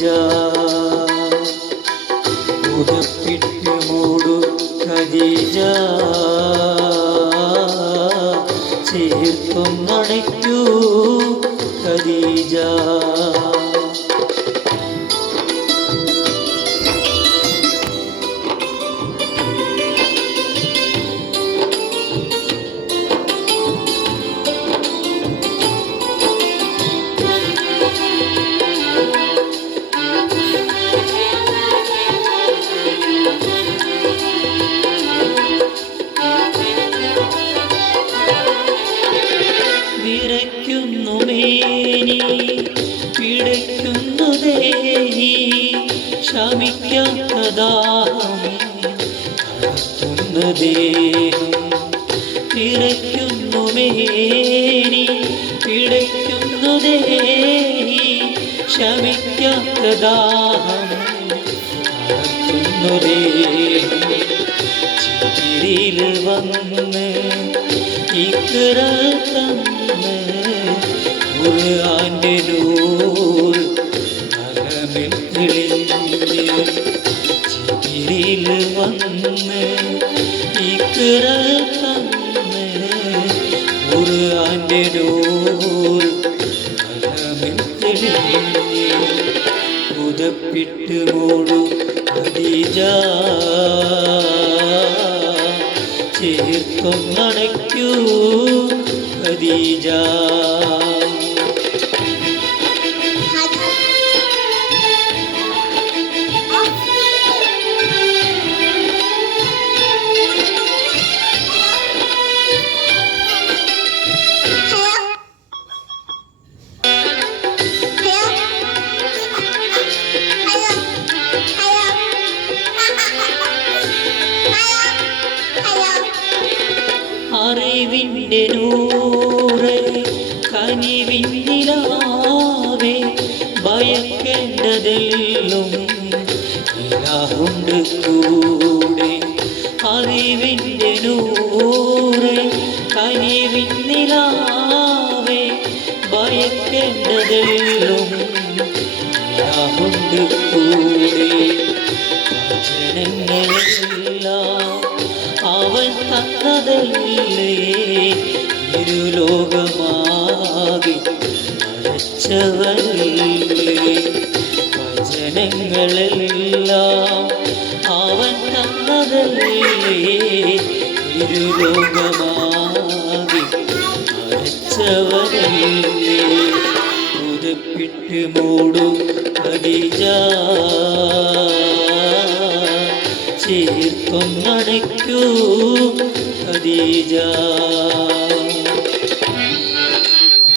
ഖദീജ ഉദപ്പിട്ട് മൂടു ഖദീജ ചേർത്തൊന്നടയ്ക്കൂ ഖദീജ വിറയ്ക്കുന്നു മേനി പിടയ്ക്കുന്നു ദേഹി ശമിക്കാത്ത ദാഹം തളർത്തുന്ന ദേഹം വിറയ്ക്കുന്നു മേനി പിടയ്ക്കുന്നു ദേഹി ശമിക്കാത്ത ദാഹം തളർത്തുന്ന ദേഹം ചിരിയിൽ വന്ന് ഇക്റ തന്ന് ഖുർആന്റെ നൂർ അകമിൽ തെളിഞ്ഞ് ജിബ്രീൽ വന്ന് ഇക്റ തന്ന് ഖുർആന്റെ നൂർ അകമിൽ തെളിഞ്ഞ് ഉദപ്പിട്ട് മൂടു ഖദീജ ചേർത്തൊന്നടയ്ക്കൂ ഖദീജ അറിവിൻ്റെ നൂറ് കനിവിന്നിലാവേ ഭയക്കേണ്ടതെല്ലും ഇലാഹുണ്ട് കൂടെ അറിവിൻ്റെ നൂറ് കനിവിന്നിലാവേ ഭയക്കേണ്ടതെല്ലും ഇലാഹുണ്ട് കൂടെ ജനങ്ങളെല്ലാം അവൻ തന്നതല്ലേ ഇരുലോകമാകെ അടച്ചവരല്ലേ വചനങ്ങളെല്ലാം അവൻ തന്നതല്ലേ ഇരുലോകമാകെ അടച്ചവരല്ലേ ഉദപ്പിട്ട് മൂടു ഖദീജ ചേർത്തൊന്നടയ്ക്കൂ ഖദീജ